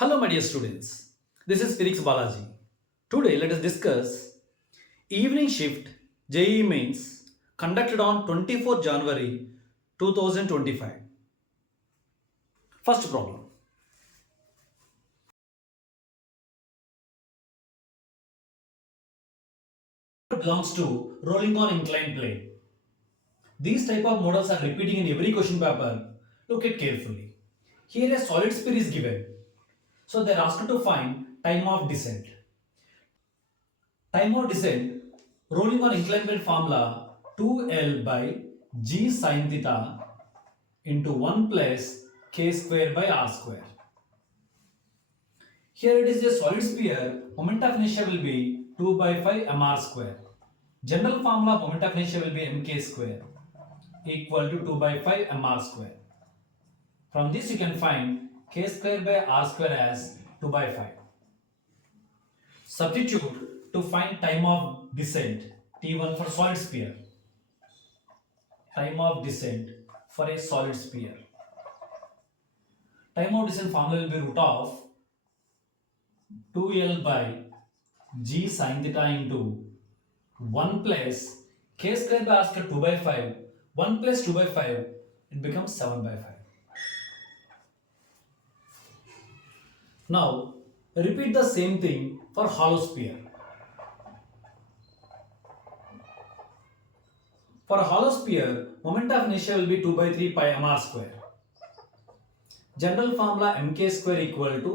Hello, my dear students. This is Felix Balaji. Today, let us discuss evening shift JEE Mains conducted on 24 January 2025. First problem belongs to rolling on inclined plane. These type of models are repeating in every question paper. Look at carefully. Here a solid sphere is given. So they are asked to find time of descent. Time of descent, rolling on inclined plane formula 2L by G sin theta into 1 plus k square by r square. Here it is a solid sphere, moment of inertia will be 2 by 5 mr square. General formula of moment of inertia will be mk square equal to 2 by 5 mr square. From this you can find k square by r square as 2 by 5. Substitute to find time of descent t1 for solid sphere. Time of descent for a solid sphere. Time of descent formula will be root of 2L by G sin theta into 1 plus k square by r square 2 by 5. 1 plus 2 by 5, it becomes 7 by 5. Now, repeat the same thing for hollow sphere. For a hollow sphere, moment of inertia will be 2 by 3 pi mr square. General formula mk square equal to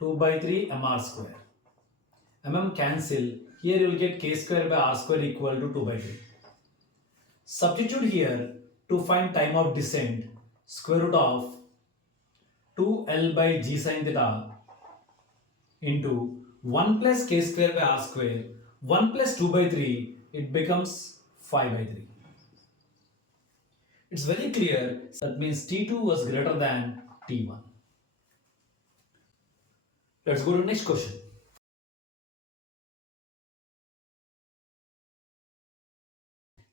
2 by 3 mr square. Cancel. Here you will get k square by r square equal to 2 by 3. Substitute here to find time of descent. Square root of 2L by G sin theta into 1 plus k square by r square. 1 plus 2 by 3, it becomes 5 by 3. It's very clear, that means T2 was greater than T1. Let's go to the next question.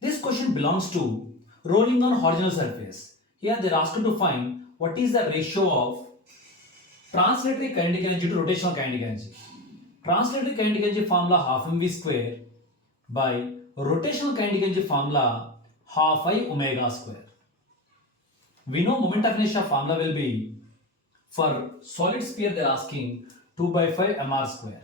This question belongs to rolling on horizontal surface. Here they are asked to find what is the ratio of translatory kinetic energy to rotational kinetic energy. Translatory kinetic energy formula half mv square by rotational kinetic energy formula half I omega square. We know moment of inertia formula will be, for solid sphere they are asking 2 by 5 mr square.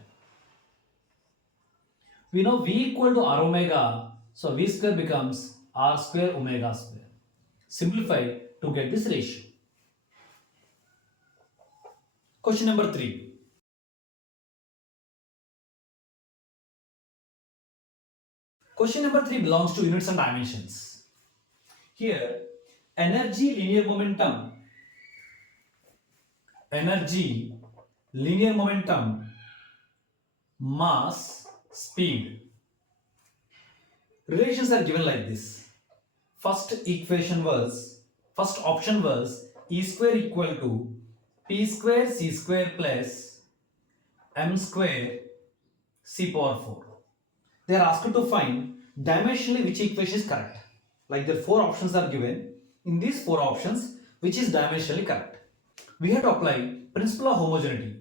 We know V equal to r omega, so V square becomes r square omega square. Simplify to get this ratio. Question number 3. Question number 3 belongs to units and dimensions. Here, energy, linear momentum, mass, speed. Relations are given like this. First option was E square equal to P square C square plus M square C power 4. They are asked to find dimensionally which equation is correct. Like the 4 options are given. In these 4 options, which is dimensionally correct? We have to apply principle of homogeneity.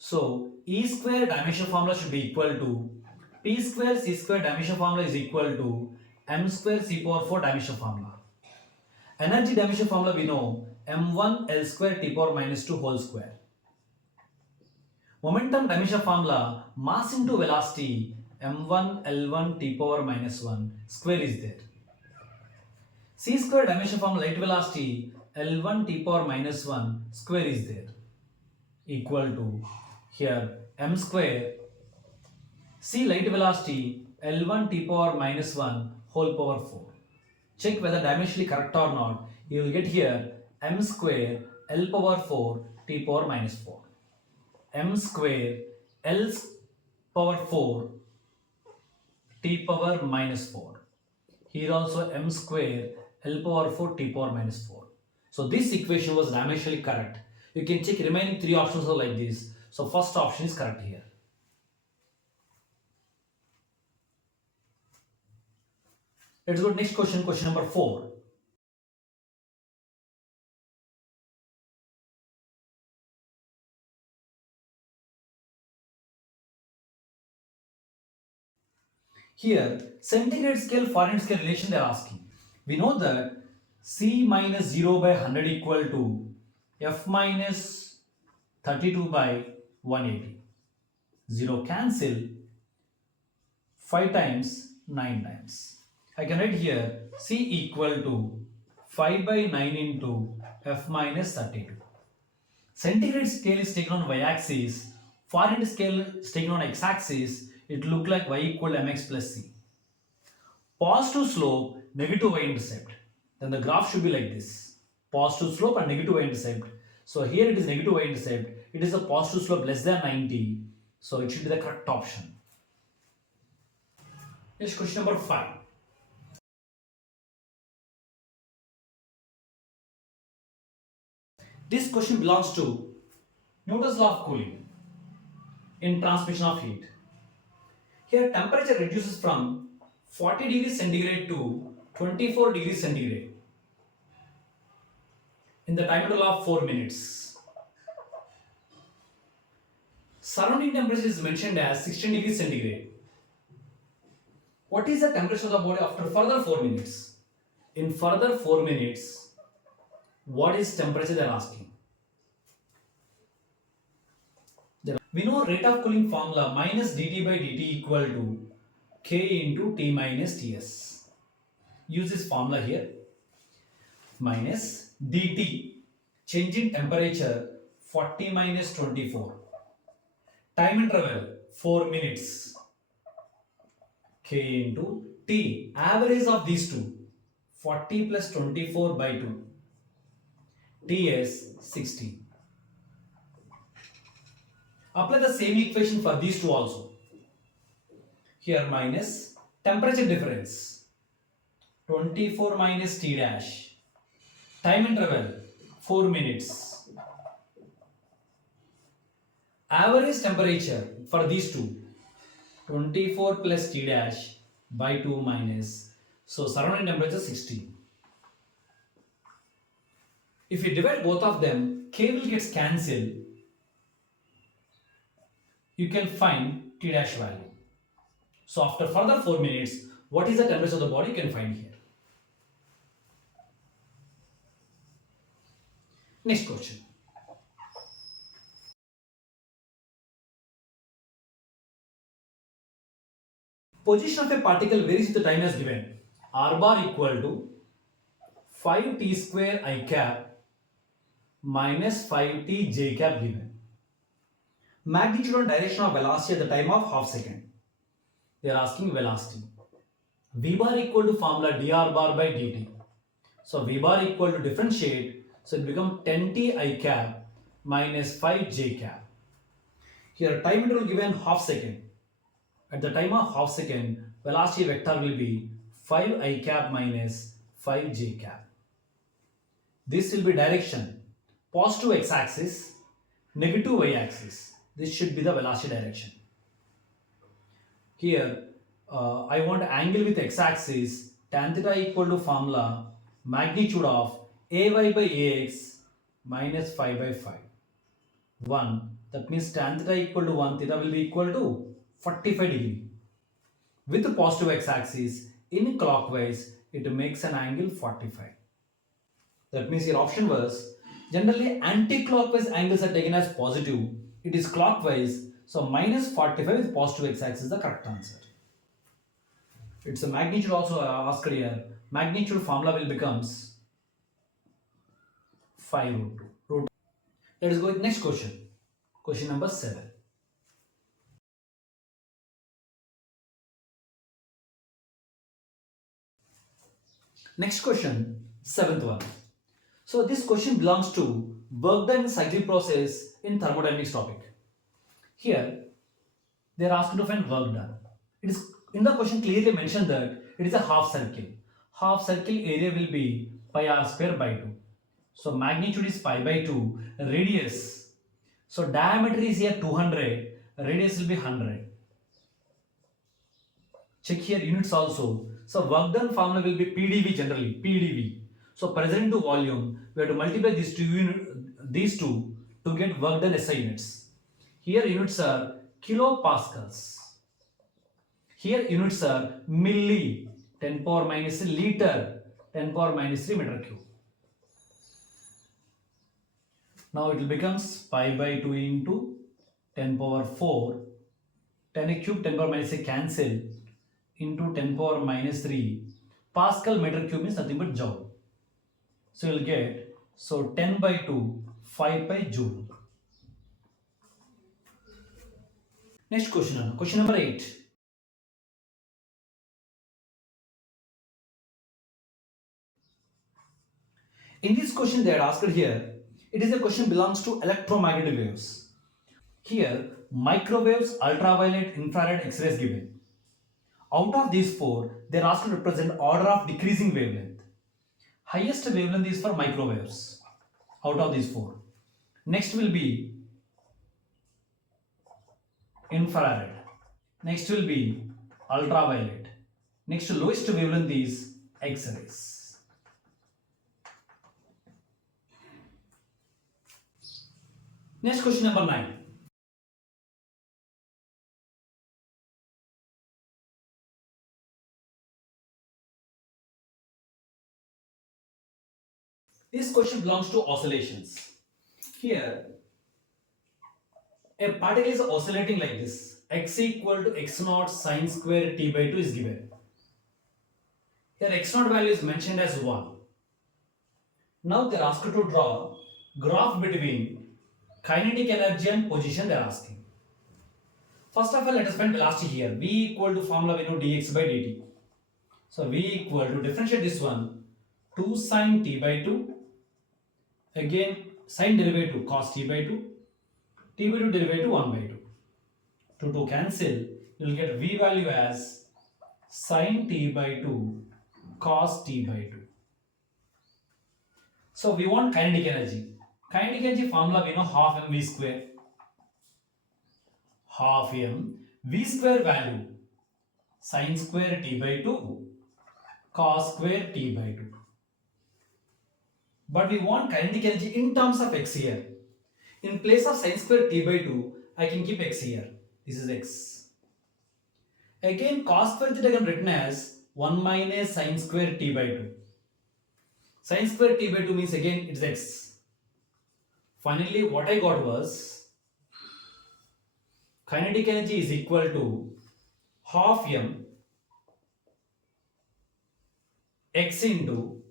So E square dimension formula should be equal to P square C square dimension formula is equal to M square C power 4 dimension formula. Energy dimension formula we know M1 L square T power minus 2 whole square. Momentum dimension formula mass into velocity M1 L1 T power minus 1 square is there. C square dimension formula light velocity L1 T power minus 1 square is there, equal to here M square C light velocity L1 T power minus 1 whole power 4. Check whether dimensionally correct or not. You will get here M square L power 4 T power minus 4. M square L power 4 T power minus 4. Here also M square L power 4 T power minus 4. So this equation was dimensionally correct. You can check remaining 3 options are like this. So first option is correct here. Let's go to next question, question number 4. Here, centigrade scale, Fahrenheit scale relation they are asking. We know that C minus 0 by 100 equal to F minus 32 by 180. 0 cancel, 5 times 9 times. I can write here C equal to 5 by 9 into F minus 32. Centigrade scale is taken on y-axis, Fahrenheit scale is taken on x-axis. It look like y equal to mx plus c. Positive slope, negative y-intercept. Then the graph should be like this. Positive slope and negative y-intercept. So here it is negative y-intercept. It is a positive slope less than 90. So it should be the correct option. Next question number 5. This question belongs to Newton's law of cooling in transmission of heat. Here temperature reduces from 40 degrees centigrade to 24 degrees centigrade in the time interval of 4 minutes. Surrounding temperature is mentioned as 16 degrees centigrade. What is the temperature of the body after further 4 minutes? In further 4 minutes, what is temperature they are asking? We know rate of cooling formula minus dt by dt equal to K into T minus Ts. Use this formula here. Minus dt, change in temperature 40 minus 24. Time interval 4 minutes. K into T, average of these two. 40 plus 24 by 2. T is 60. Apply the same equation for these two also. Here minus temperature difference 24 minus T dash, time interval 4 minutes, average temperature for these two 24 plus T dash by 2 minus, so surrounding temperature 60. If you divide both of them, K will get cancelled. You can find T dash value. So after further 4 minutes, what is the temperature of the body you can find here. Next question. Position of a particle varies with the time as given. R bar equal to 5t square I cap minus 5t j cap given. Magnitude and direction of velocity at the time of half second. They are asking velocity. V bar equal to formula dr bar by dt. So V bar equal to differentiate. So it becomes 10t I cap minus 5 j cap. Here time interval given half second. At the time of half second, velocity vector will be 5 I cap minus 5 j cap. This will be direction. Positive x axis, negative y axis. This should be the velocity direction. Here, I want angle with x axis, tan theta equal to formula magnitude of ay by ax minus 5 by 5. 1, that means tan theta equal to 1, theta will be equal to 45 degree. With the positive x axis, in clockwise, it makes an angle 45. That means your option was, generally anti-clockwise angles are taken as positive. It is clockwise, so minus 45 with positive x axis is the correct answer. It's a magnitude also asked here. Magnitude formula will becomes 5 root 2. Let us go with next question. Question number 7. Next question, 7th one. So this question belongs to work done in cyclic process in thermodynamics topic. Here, they are asked to find work done. It is in the question clearly mentioned that it is a half circle. Half circle area will be pi r square by 2. So magnitude is pi by 2. Radius. So diameter is here 200. Radius will be 100. Check here units also. So work done formula will be PdV generally. PdV. So pressure into volume. We have to multiply these two to get work done SI units. Here units are kilopascals. Here units are milli, 10 power minus liter, 10 power minus 3 meter cube. Now it will becomes pi by 2 into 10 power 4, 10 cube, 10 power minus 6 cancel into 10 power minus 3. Pascal meter cube means nothing but joule. So you'll get, so 10 by 2, 5 by joule. Next question, question number 8. In this question they had asked here, it is a question belongs to electromagnetic waves. Here, microwaves, ultraviolet, infrared, X-rays given. Out of these four, they are asked to represent order of decreasing wavelength. Highest wavelength is for microwaves out of these four. Next will be infrared. Next will be ultraviolet. Next lowest wavelength is X-rays. Next question number 9. This question belongs to oscillations. Here, a particle is oscillating like this. X equal to x naught sine square t by 2 is given. Here x naught value is mentioned as 1. Now they are asked to draw graph between kinetic energy and position they are asking. First of all, let us find velocity here. V equal to formula we know dx by dt. So V equal to differentiate this one 2 sine t by 2. Again sine derivative cos t by 2. T by 2 derivative 1 by 2. 2 cancel. You will get V value as sine t by 2 cos t by 2. So we want kinetic energy. Kinetic energy formula we know half mv square. Half m v square value sine square t by 2 cos square t by 2. But we want kinetic energy in terms of x here. In place of sine square t by 2, I can keep x here. This is x. Again cos square theta I can written as 1 minus sine square t by 2. Sine square t by 2 means again it's x. Finally what I got was kinetic energy is equal to half m x into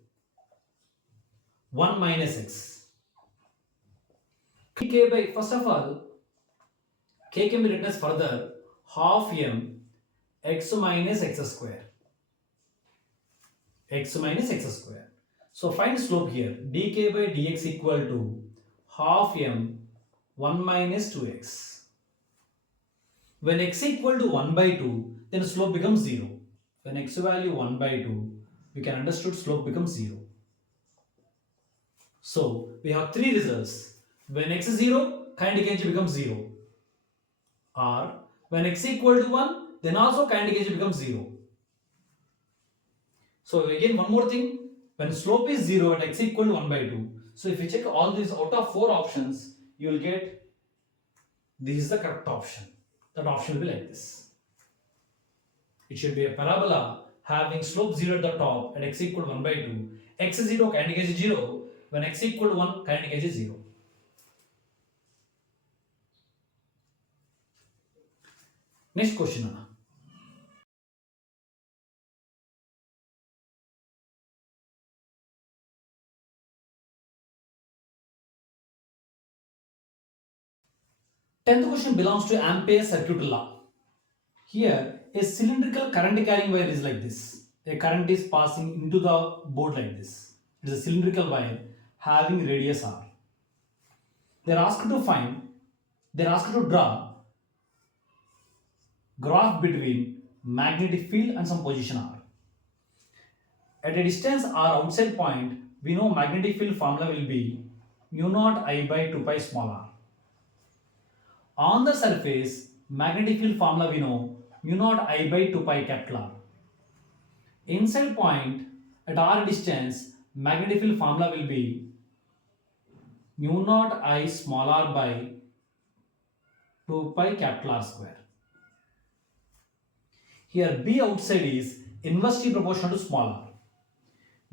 1 minus x. K by, first of all, k can be written as further half m x minus x square. X minus x square. So find slope here. dk by dx equal to half m 1 minus 2x. When x equal to 1 by 2, then slope becomes 0. When x value 1 by 2, we can understood slope becomes 0. So we have three results. When x is 0, kinetic energy becomes 0. Or when x equal to 1, then also kinetic energy becomes 0. So again one more thing. When slope is 0 at x equal to 1 by 2. So if you check all these out of 4 options, you will get this is the correct option. That option will be like this. It should be a parabola having slope 0 at the top at x equal to 1 by 2. X is 0, kinetic energy is 0. When x equal to 1, kinetic energy is 0. Next question, Anna. Tenth question belongs to Ampere's circuit law. Here, a cylindrical current carrying wire is like this. A current is passing into the board like this. It is a cylindrical wire having radius r. They are asked to draw graph between magnetic field and some position r. At a distance r outside point, we know magnetic field formula will be mu naught I by 2 pi small r. On the surface, magnetic field formula we know mu naught I by 2 pi capital R. Inside point at r distance, magnetic field formula will be mu naught I small r by 2 pi capital R square. Here B outside is inversely proportional to small r.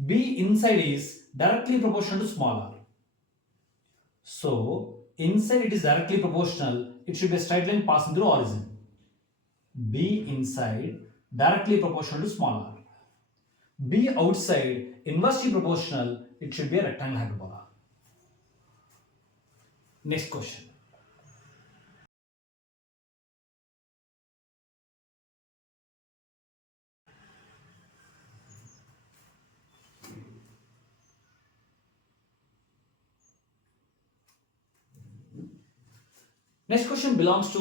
B inside is directly proportional to small r. So inside it is directly proportional, it should be a straight line passing through origin. B inside directly proportional to small r. B outside inversely proportional, it should be a rectangular hyperbola. Next question. Next question belongs to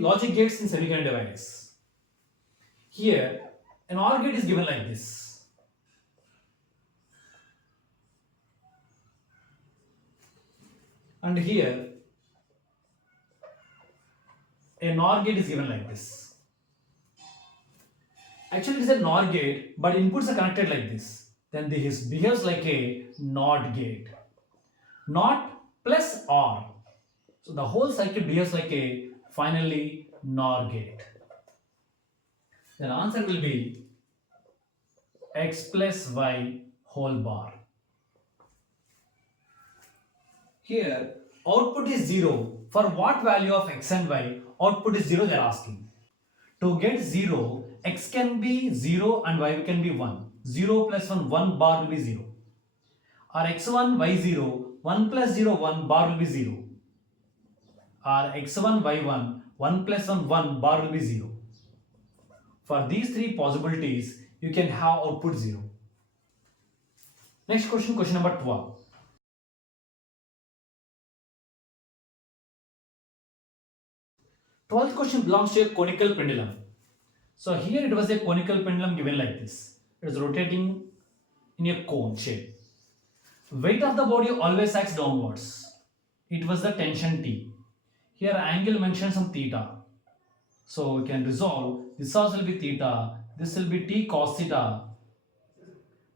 logic gates in semiconductor device. Here, an OR gate is given like this. And here, a NOR gate is given like this. Actually, it is a NOR gate, but inputs are connected like this. Then this behaves like a NOT gate. NOT plus OR. So the whole circuit behaves like a finally NOR gate. Then answer will be x plus y whole bar. Here, output is 0. For what value of x and y, output is 0 they are asking. To get 0, x can be 0 and y can be 1. 0 plus 1, 1 bar will be 0. Or x1, y0, 1 plus 0, 1 bar will be 0. Or x1, y1, 1 plus 1, 1 bar will be 0. For these three possibilities, you can have output 0. Next question, question number 12. Twelfth question belongs to a conical pendulum. So here it was a conical pendulum given like this. It is rotating in a cone shape. Weight of the body always acts downwards. It was the tension T. Here angle mentioned some theta. So we can resolve. This also will be theta. This will be T cos theta.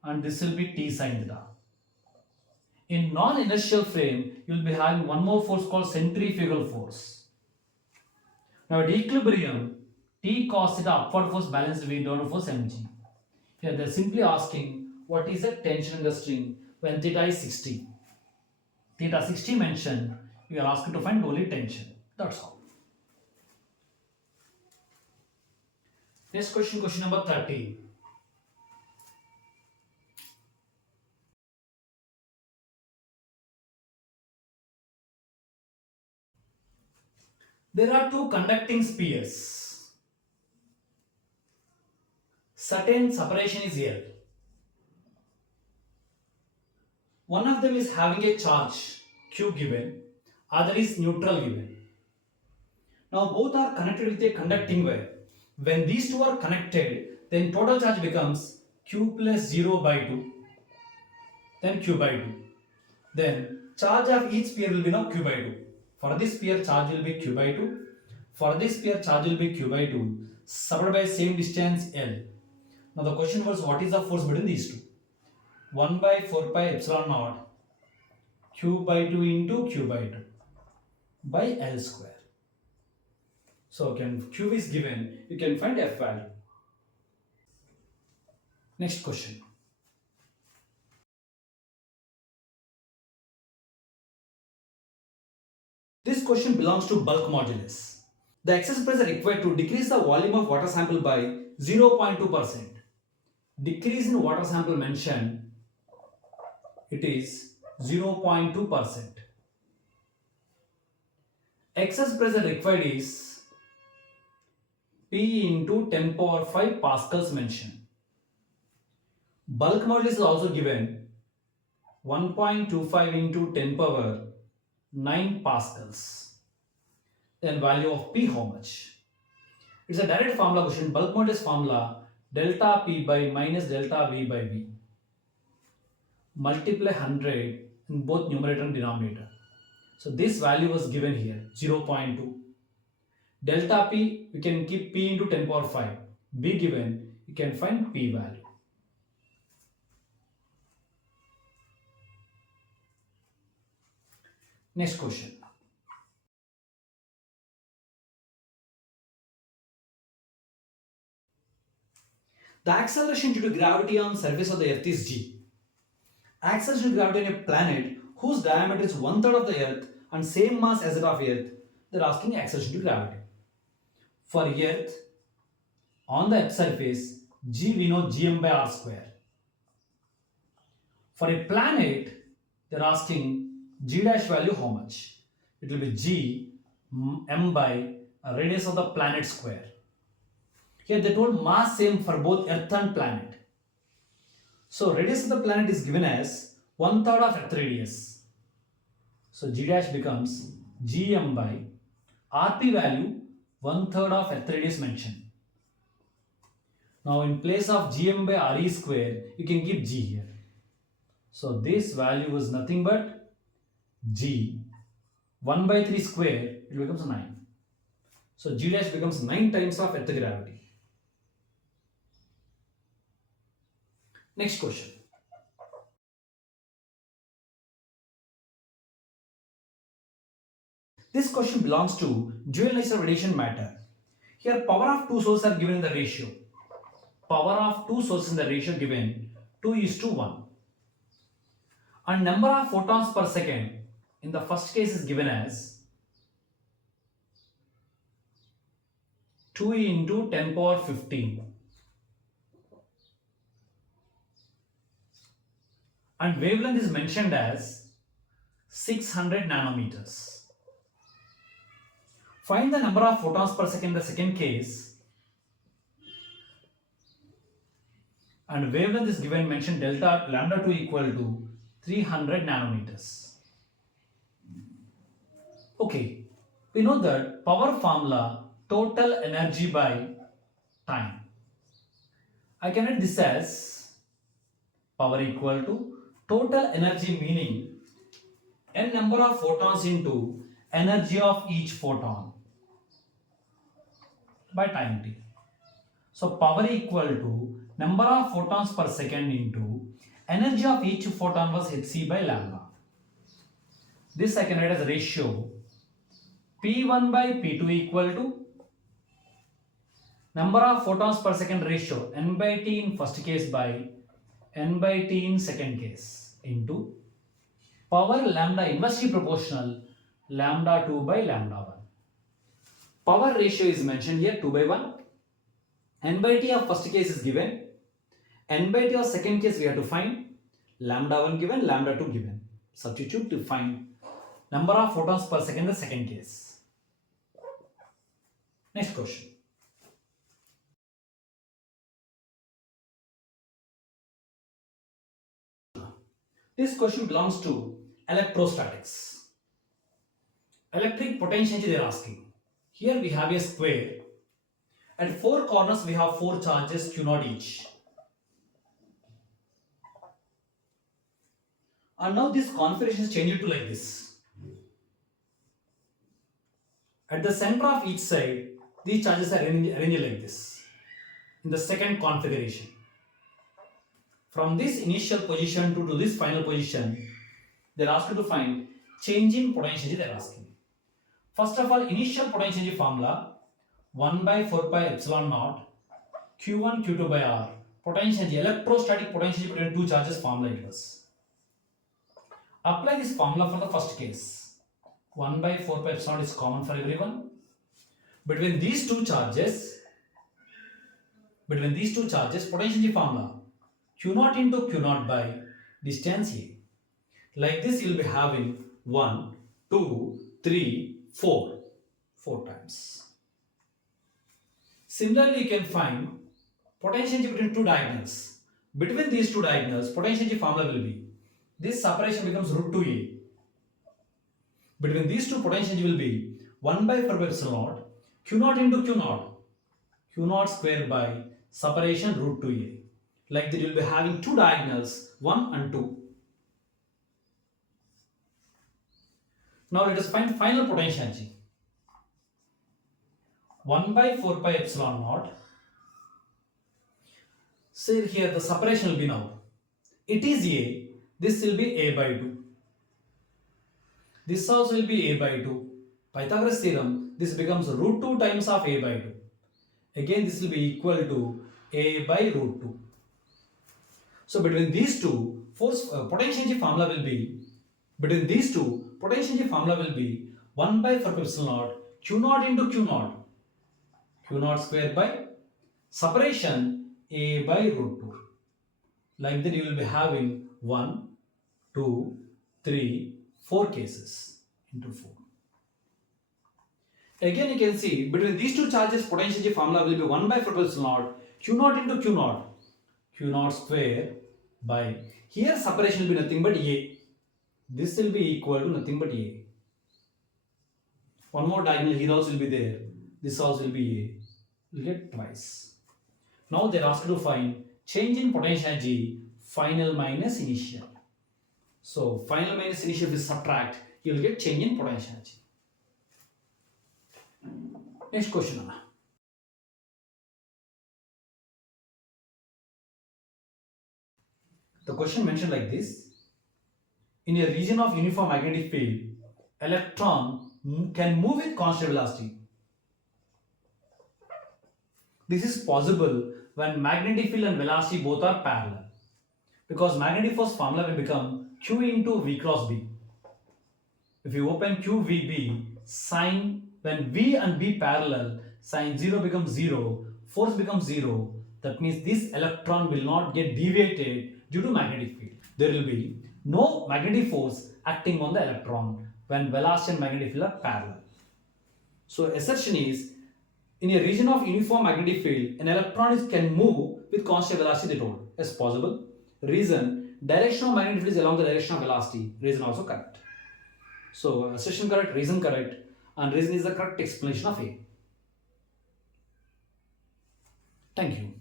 And this will be T sin theta. In non-inertial frame, you will be having one more force called centrifugal force. Now at equilibrium, T cos theta upward force balanced with downward force mg. Here they are simply asking what is the tension in the string when theta is 60. Theta 60 mentioned, you are asked to find only tension. That's all. Next question, question number 30. There are two conducting spheres. Certain separation is L. One of them is having a charge Q given, other is neutral given. Now both are connected with a conducting wire. When these two are connected, then total charge becomes Q plus 0 by 2, then Q by 2. Then charge of each sphere will be now Q by 2. For this sphere charge will be Q by 2. For this sphere charge will be Q by 2, separated by same distance L. Now the question was what is the force between these two? 1 by 4 pi epsilon naught Q by 2 into Q by 2 by L square. So Q is given, you can find F value. Next question. This question belongs to bulk modulus. The excess pressure required to decrease the volume of water sample by 0.2%. Decrease in water sample mentioned, it is 0.2%. Excess pressure required is P into 10 power 5 pascals mentioned. Bulk modulus is also given 1.25 into 10 power 9 pascals. Then value of P how much? It's a direct formula question. Bulk modulus formula delta P by minus delta V by V. Multiply 100 in both numerator and denominator. So this value was given here 0.2. Delta P, you can keep P into 10 power 5. B given, you can find P value. Next question. The acceleration due to gravity on surface of the earth is g. Acceleration due to gravity on a planet whose diameter is one third of the earth and same mass as that of earth, they are asking acceleration due to gravity. For earth, on the earth surface, g we know gm by r square. For a planet, they are asking g dash value how much? It will be g m by radius of the planet square. Here they told mass same for both earth and planet. So radius of the planet is given as one third of earth radius. So g dash becomes gm by rp value one third of earth radius mentioned. Now in place of gm by re square, you can keep g here. So this value is nothing but g 1 by 3 square, it becomes 9. So g dash becomes 9 times of earth gravity. Next question. This question belongs to dual nature of radiation matter. Here power of two sources are given in the ratio. Power of two sources in the ratio given 2:1. And number of photons per second in the first case is given as 2 into 10 power 15. And wavelength is mentioned as 600 nanometers. Find the number of photons per second in the second case. And wavelength is given mentioned delta lambda 2 equal to 300 nanometers. Okay, we know that power formula total energy by time. I can write this as power equal to total energy, meaning n number of photons into energy of each photon by time t. So power equal to number of photons per second into energy of each photon was hc by lambda. This I can write as ratio P1 by P2 equal to number of photons per second ratio n by t in first case by n by t in second case into power lambda inversely proportional lambda 2 by lambda 1. Power ratio is mentioned here 2 by 1. N by t of first case is given. N by t of second case we have to find. Lambda 1 given, lambda 2 given. Substitute to find number of photons per second in the second case. Next question. This question belongs to electrostatics. Electric potential they are asking. Here we have a square. At four corners we have four charges Q0 each. And now this configuration is changed to like this. At the center of each side, these charges are arranged like this. In the second configuration. From this initial position to this final position, they are asked to find change in potential they are asking. First of all, initial potential formula 1 by 4 pi epsilon naught Q1 Q2 by R. Potential, electrostatic potential between two charges formula it was. Apply this formula for the first case. 1 by 4 pi epsilon is common for everyone. Between these two charges, potential formula Q0 into Q0 by distance A. Like this you will be having 1, 2, 3, 4. 4 times. Similarly, you can find potential between two diagonals. Between these two diagonals, potential formula will be, this separation becomes root 2a. Between these two potential will be 1 by 4 pi epsilon naught Q0 into Q0. Q0 square by separation root 2a. Like that you will be having two diagonals, 1 and 2. Now let us find final potential. 1 by 4 pi epsilon naught. Say here the separation will be now. It is A. This will be A by 2. This also will be A by 2. Pythagoras theorem, this becomes root 2 times of A by 2. Again this will be equal to A by root 2. So between these two, potential energy formula will be, between these two, potential energy formula will be 1 by 4 pi epsilon naught Q naught into Q naught. Q naught square by separation A by root 2. Like that you will be having 1, 2, 3, 4 cases into 4. Again you can see between these two charges potential energy formula will be 1 by 4 pi epsilon naught Q naught into Q naught. Q naught square by, here separation will be nothing but A. This will be equal to nothing but A. One more diagonal here also will be there. This also will be A. We'll get twice. Now they are asked to find change in potential energy final minus initial. So final minus initial, if you subtract, you will get change in potential energy. Next question, Anna. The question mentioned like this: in a region of uniform magnetic field, electron can move with constant velocity. This is possible when magnetic field and velocity both are parallel, because magnetic force formula will become Q into V cross B. If you open QVB, sign, when V and B parallel, sign 0 becomes 0, force becomes 0. That means this electron will not get deviated due to magnetic field. There will be no magnetic force acting on the electron when velocity and magnetic field are parallel. So assertion is, in a region of uniform magnetic field, an electron can move with constant velocity, they told. Yes, possible. Reason, direction of magnetic field is along the direction of velocity. Reason also correct. So assertion correct, reason correct, and reason is the correct explanation of A. Thank you.